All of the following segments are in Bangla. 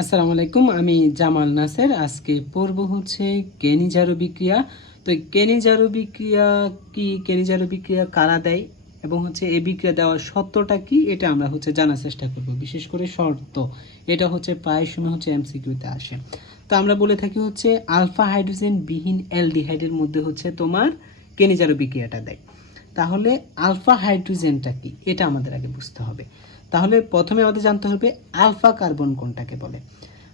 আসসালামু আলাইকুম, আমি জামাল নাসের। আজকে পড়ব হচ্ছে কেনিজারু বিক্রিয়া। তো কেনিজারু বিক্রিয়া কি কেনিজারু বিক্রিয়া কারা দেয় এবং হচ্ছে এই বিক্রিয়া দেওয়ার সত্যটা কি, এটা আমরা হচ্ছে জানার চেষ্টা করব। বিশেষ করে শর্ত, এটা হচ্ছে প্রায় সময় হচ্ছে এমসিকিউতে আসে। তো আমরা বলে থাকি হচ্ছে আলফা হাইড্রোজেন বিহীন অ্যালডিহাইডের মধ্যে হচ্ছে তোমার কেনিজারু বিক্রিয়াটা দেয়। তাহলে আলফা হাইড্রোজেনটা কি? এটা আমাদের আগে বুঝতে হবে। তাহলে প্রথমে আমাদের জানতে হবে আলফা কার্বন কোনটাকে বলে।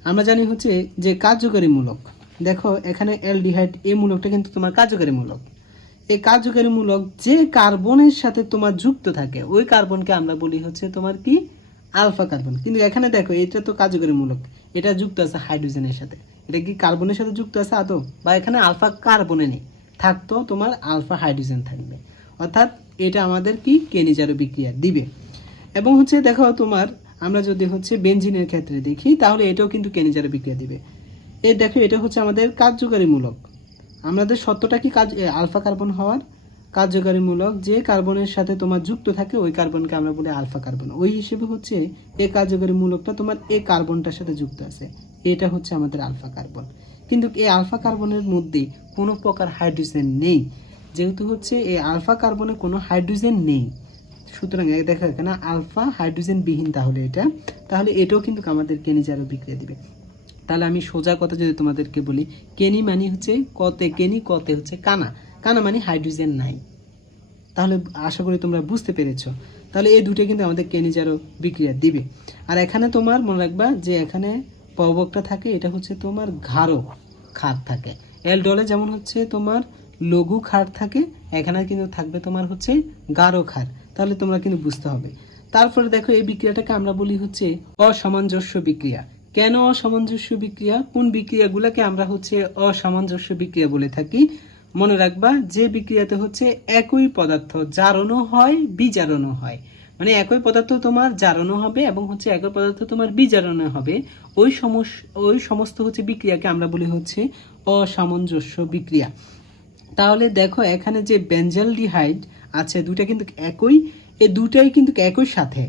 আমরা জানি হচ্ছে যে কার্যকারী মূলক। দেখো, এখানে অ্যালডিহাইড এই মূলকটা কিন্তু তোমার কার্যকারী মূলক। এই কার্যকারী মূলক যে কার্বনের সাথে তোমার যুক্ত থাকে, ওই কার্বনকে আমরা বলি হচ্ছে তোমার কি? Alpha carbon. কিন্তু এখানে দেখো, এটা তো কার্যকারী মূলক। এটা যুক্ত আছে হাইড্রোজেনের সাথে। এটা কি কার্বনের সাথে যুক্ত আছে? আদৌ? বা এখানে আলফা কার্বনে নেই। থাকতো তোমার আলফা হাইড্রোজেন থাকবে। অর্থাৎ এটা আমাদের কি? কেনিজারো বিক্রিয়া দিবে। এবং হচ্ছে দেখো তোমার, আমরা যদি হচ্ছে বেঞ্জিনের ক্ষেত্রে দেখি, তাহলে এটাও কিন্তু কেনিজারো বিক্রিয়া দিবে। এই দেখো, এটা হচ্ছে আমাদের কার্যকারীমূলক। আমাদের সত্যটা কি কাজ আলফা কার্বন হওয়ার? কার্যকারীমূলক যে কার্বনের সাথে তোমার যুক্ত থাকে, ওই কার্বনকে আমরা বলি আলফা কার্বন। ওই হিসেবে হচ্ছে এই কার্যকারী মূলকটা তোমার এই কার্বনটার সাথে যুক্ত আছে। এটা হচ্ছে আমাদের আলফা কার্বন। কিন্তু এই আলফা কার্বনের মধ্যে কোনো প্রকার হাইড্রোজেন নেই। যেহেতু হচ্ছে এই আলফা কার্বনে কোনো হাইড্রোজেন নেই, সুতরাং এই দেখো এখানে আলফা হাইড্রোজেন বিহীন তাহলে এটা। তাহলে এটাও কিন্তু আমাদের কেনিজারও বিক্রিয়া দিবে। তাহলে আমি সোজা কথা যদি তোমাদেরকে বলি, কেনি মানে হচ্ছে কতে, কেনি কতে হচ্ছে কানা। কানা মানে হাইড্রোজেন নাই। তাহলে আশা করি তোমরা বুঝতে পেরেছ। তাহলে এই দুটো কিন্তু আমাদের কেনিজারও বিক্রিয়া দিবে। আর এখানে তোমার মনে রাখবা যে এখানে প্রবকটা থাকে, এটা হচ্ছে তোমার ঘাড়ো খাদ থাকে। এল ডলে যেমন হচ্ছে তোমার লঘু খার থাকে, এখানে কিন্তু থাকবে তোমার হচ্ছে গাঢ় খার। তাহলে তোমরা কিন্তু বুঝতে হবে। তারপরে দেখো, এই বিক্রিয়াটাকে আমরা বলি হচ্ছে অসামঞ্জস্য বিক্রিয়া। কেন অসামঞ্জস্য বিক্রিয়া? কোন বিক্রিয়াগুলোকে আমরা হচ্ছে অসামঞ্জস্য বিক্রিয়া বলে থাকি? মনে রাখবা, যে বিক্রিয়াতে হচ্ছে একই পদার্থ জারণও হয়, বিজারণও হয়। মানে একই পদার্থ তোমার জারণও হবে এবং হচ্ছে একই পদার্থ তোমার বিজারণও হবে। ওই সমস, ওই সমস্ত হচ্ছে বিক্রিয়াকে আমরা বলি হচ্ছে অসামঞ্জস্য বিক্রিয়া। তাহলে দেখো এখানে যে বেঞ্জালডিহাইড আছে দুটা কিন্তু একই, এই দুটাই কিন্তু একই সাথে।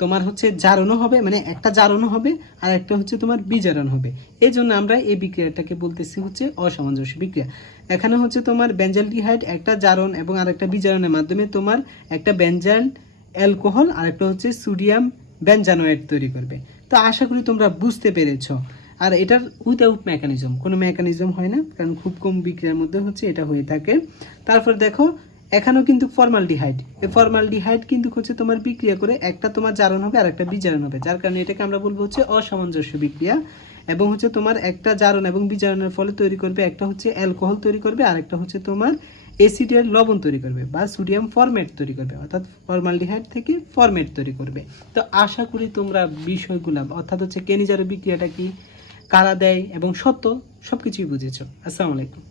তোমার হচ্ছে জারণও হবে মানে একটা জারণও হবে আর একটা হচ্ছে তোমার বিজারণ হবে। এই জন্য আমরা এই বিক্রিয়াটাকে বলতেছি হচ্ছে অসামঞ্জস্য বিক্রিয়া। এখানে হচ্ছে তোমার বেঞ্জালডিহাইড, একটা জারণ এবং আরেকটা বিজারণের মাধ্যমে তোমার একটা বেঞ্জাল অ্যালকোহল আর একটা হচ্ছে সোডিয়াম বেঞ্জানোয়েট তৈরি করবে। তো আশা করি তোমরা বুঝতে পেরেছ। আর এটার উইদাউট মেকানিজম কোনো মেকানিজম হয় না, কারণ খুব কম বিক্রিয়ার মধ্যে হচ্ছে এটা হয়ে থাকে। তারপর দেখো, এখানেও কিন্তু ফর্মালডিহাইড এই ফর্মালডিহাইড কিন্তু হচ্ছে তোমার বিক্রিয়া করে একটা তোমার জারণ হবে আর একটা বিজারণ হবে, যার কারণে এটাকে আমরা বলব হচ্ছে অসামঞ্জস্য বিক্রিয়া। এবং হচ্ছে তোমার একটা জারণ এবং বিজারণের ফলে তৈরি করবে একটা হচ্ছে অ্যালকোহল তৈরি করবে আর একটা হচ্ছে তোমার এসিডের লবণ তৈরি করবে, বা সোডিয়াম ফরমেট তৈরি করবে, অর্থাৎ ফর্মালডিহাইড থেকে ফরমেট তৈরি করবে। তো আশা করি তোমরা বিষয়গুলা, অর্থাৎ হচ্ছে কেনিজারের বিক্রিয়াটা কি? কারা দেয় এবং সত্য সবকিছুই বুঝেছ। আসসালামু আলাইকুম।